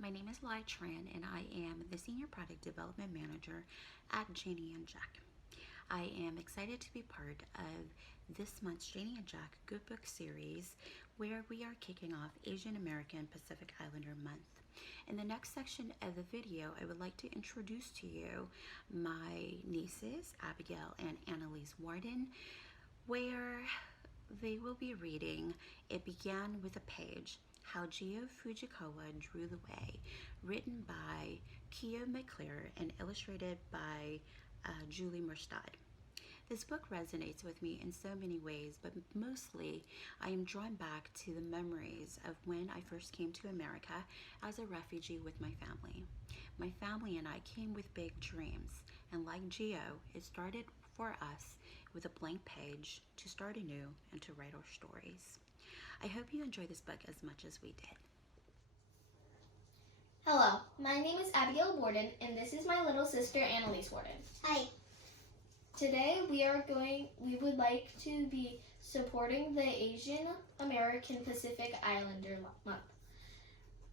my name is Lai Tran, and I am the Senior Product Development Manager at Janie and Jack. I am excited to be part of this month's Janie and Jack Good Book series, where we are kicking off Asian American Pacific Islander Month. In the next section of the video, I would like to introduce to you my nieces, Abigail and Annalise Warden, where they will be reading It Began with a Page, How Gio Fujikawa Drew the Way, written by Kia McClure and illustrated by Julie Murstad. This book resonates with me in so many ways, but mostly I am drawn back to the memories of when I first came to America as a refugee with my family. My family and I came with big dreams, and like Gio, it started for us with a blank page to start anew and to write our stories. I hope you enjoy this book as much as we did. Hello, my name is Abigail Warden, and this is my little sister Annalise Warden. Hi. Today we would like to be supporting the Asian American Pacific Islander Month.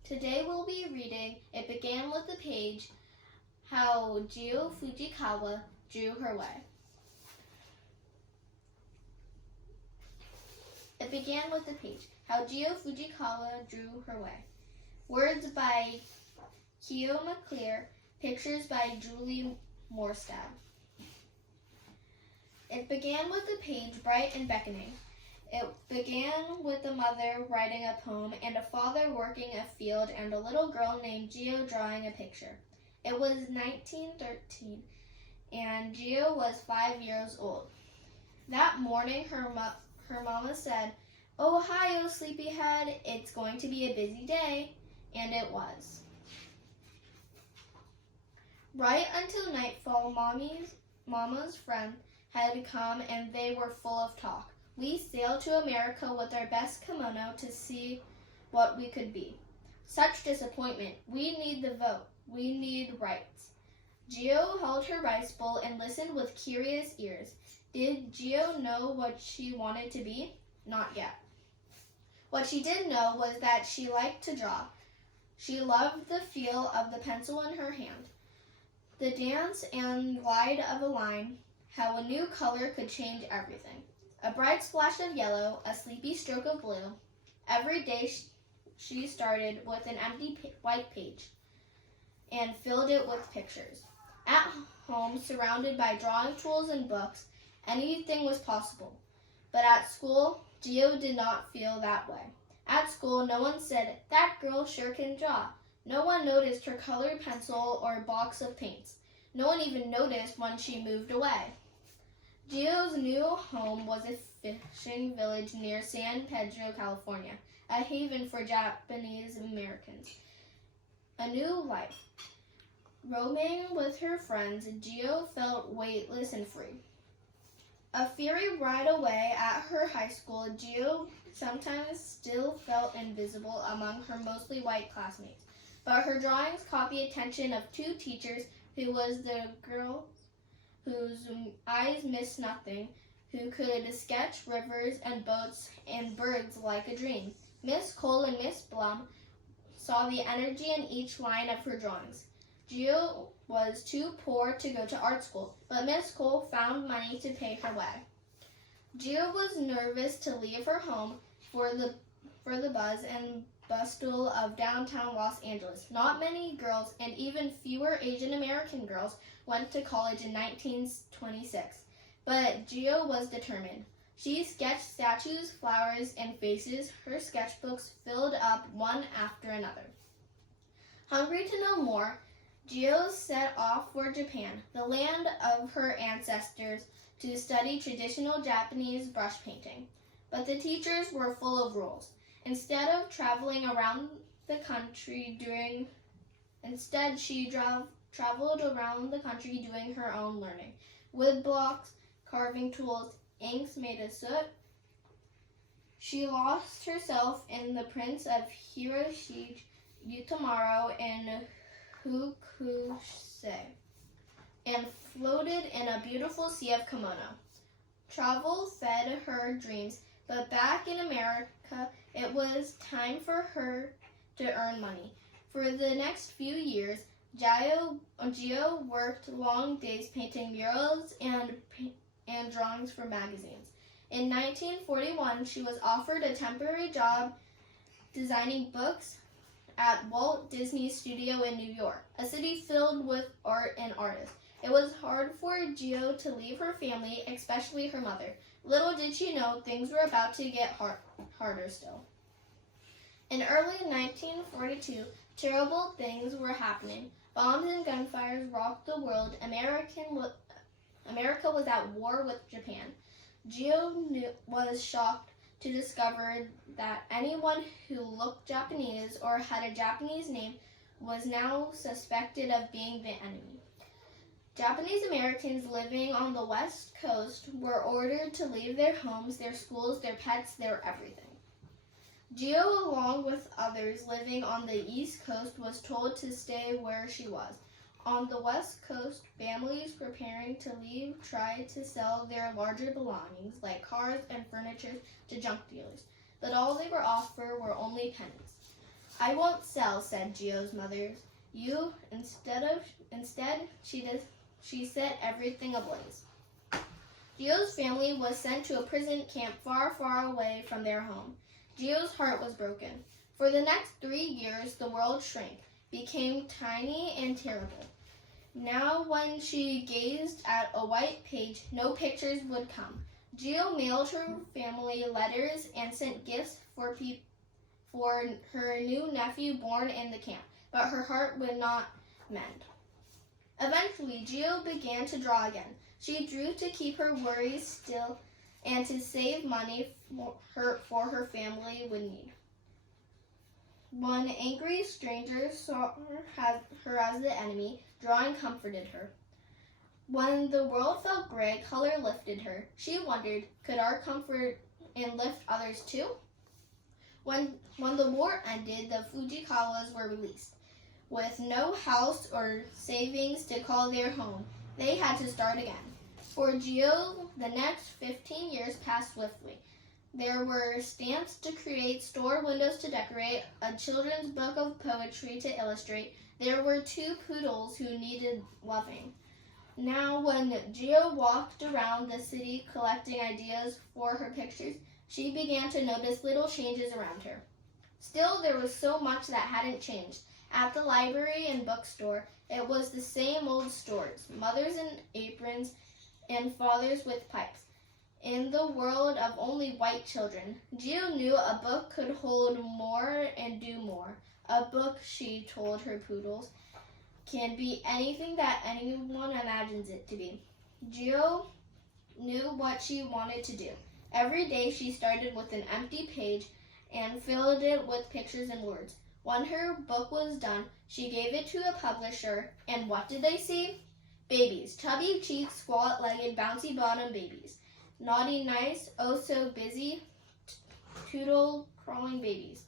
Today we'll be reading It Began with a Page, How Gio Fujikawa Drew Her Way. It began with a page, How Gio Fujikawa Drew Her Way. Words by Kia McClure, pictures by Julie Morstad. It began with a page bright and beckoning. It began with a mother writing a poem and a father working a field and a little girl named Gio drawing a picture. It was 1913 and Gio was 5 years old. That morning her mama said, "Ohio, sleepyhead, it's going to be a busy day," and it was. Right until nightfall, Mama's friend had come and they were full of talk. We sailed to America with our best kimono to see what we could be. Such disappointment. We need the vote. We need rights. Gio held her rice bowl and listened with curious ears. Did Gio know what she wanted to be? Not yet. What she did know was that she liked to draw. She loved the feel of the pencil in her hand, the dance and glide of a line, how a new color could change everything. A bright splash of yellow, a sleepy stroke of blue. Every day she started with an empty white page and filled it with pictures. At home, surrounded by drawing tools and books, anything was possible. But at school, Gio did not feel that way. At school, no one said, "That girl sure can draw." No one noticed her colored pencil or box of paints. No one even noticed when she moved away. Gio's new home was a fishing village near San Pedro, California, a haven for Japanese Americans. A new life. Roaming with her friends, Gio felt weightless and free. A fairy ride away at her high school, Gio sometimes still felt invisible among her mostly white classmates. But her drawings caught the attention of two teachers who was the girl whose eyes missed nothing, who could sketch rivers and boats and birds like a dream. Miss Cole and Miss Blum saw the energy in each line of her drawings. Gio was too poor to go to art school, but Miss Cole found money to pay her way. Gio was nervous to leave her home for the buzz and bustle of downtown Los Angeles. Not many girls, and even fewer Asian American girls, went to college in 1926, but Gio was determined. She sketched statues, flowers, and faces. Her sketchbooks filled up one after another. Hungry to know more, Gio set off for Japan, the land of her ancestors, to study traditional Japanese brush painting. But the teachers were full of rules. Instead, she traveled around the country doing her own learning. Wood blocks, carving tools, inks made of soot. She lost herself in the prints of Hiroshi Utamaro and Hokusei, and floated in a beautiful sea of kimono. Travel fed her dreams, but back in America, it was time for her to earn money. For the next few years, Gio worked long days painting murals and drawings for magazines. In 1941, she was offered a temporary job designing books at Walt Disney Studio in New York, a city filled with art and artists. It was hard for Gio to leave her family, especially her mother. Little did she know things were about to get harder still. In early 1942, terrible things were happening. Bombs and gunfires rocked the world. America was at war with Japan. Gio was shocked to discover that anyone who looked Japanese or had a Japanese name was now suspected of being the enemy. Japanese Americans living on the West Coast were ordered to leave their homes, their schools, their pets, their everything. Gio, along with others living on the East Coast, was told to stay where she was. On the West Coast, families preparing to leave tried to sell their larger belongings, like cars and furniture, to junk dealers, but all they were offered were only pennies. "I won't sell," said Gio's mother. Instead, she set everything ablaze. Gio's family was sent to a prison camp far, far away from their home. Gio's heart was broken. For the next 3 years, the world shrank, became tiny and terrible. Now, when she gazed at a white page, no pictures would come. Gio mailed her family letters and sent gifts for her new nephew born in the camp, but her heart would not mend. Eventually, Gio began to draw again. She drew to keep her worries still and to save money for her family would need. One angry stranger saw her as the enemy. Drawing comforted her. When the world felt gray, color lifted her. She wondered, could art comfort and lift others too? When the war ended, the Fujikawas were released. With no house or savings to call their home, they had to start again. For Gio, the next 15 years passed swiftly. There were stamps to create, store windows to decorate, a children's book of poetry to illustrate. There were 2 poodles who needed loving. Now, when Gio walked around the city collecting ideas for her pictures, she began to notice little changes around her. Still, there was so much that hadn't changed. At the library and bookstore, it was the same old stories, mothers in aprons and fathers with pipes. In the world of only white children, Gio knew a book could hold more and do more. A book, she told her poodles, can be anything that anyone imagines it to be. Gio knew what she wanted to do. Every day she started with an empty page and filled it with pictures and words. When her book was done, she gave it to a publisher, and what did they see? Babies, chubby-cheeked, squat-legged, bouncy-bottom babies. Naughty, nice, oh so busy, toodle-crawling babies.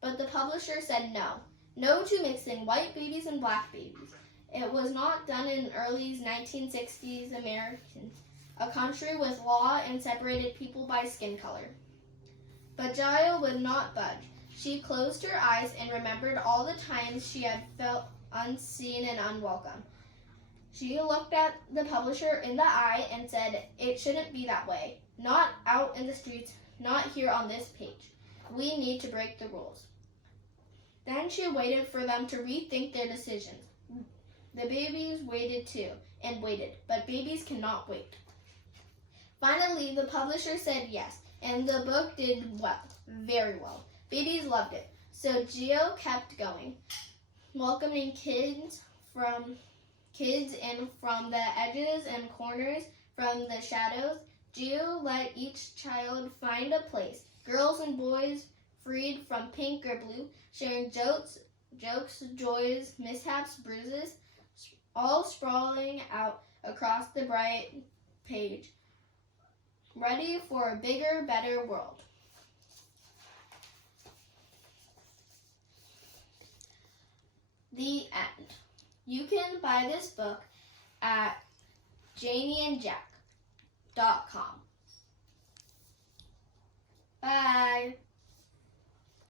But the publisher said no. No to mixing white babies and black babies. It was not done in early 1960s Americans, a country with law and separated people by skin color. But Gio would not budge. She closed her eyes and remembered all the times she had felt unseen and unwelcome. She looked at the publisher in the eye and said, "It shouldn't be that way. Not out in the streets, not here on this page. We need to break the rules." Then she waited for them to rethink their decisions. The babies waited too, and waited, but babies cannot wait. Finally, the publisher said yes, and the book did well, very well. Babies loved it, so Gio kept going, welcoming kids in from the edges and corners, from the shadows. Gio let each child find a place, girls and boys freed from pink or blue, sharing jokes, joys, mishaps, bruises, all sprawling out across the bright page, ready for a bigger, better world. The end. You can buy this book at janieandjack.com. Bye.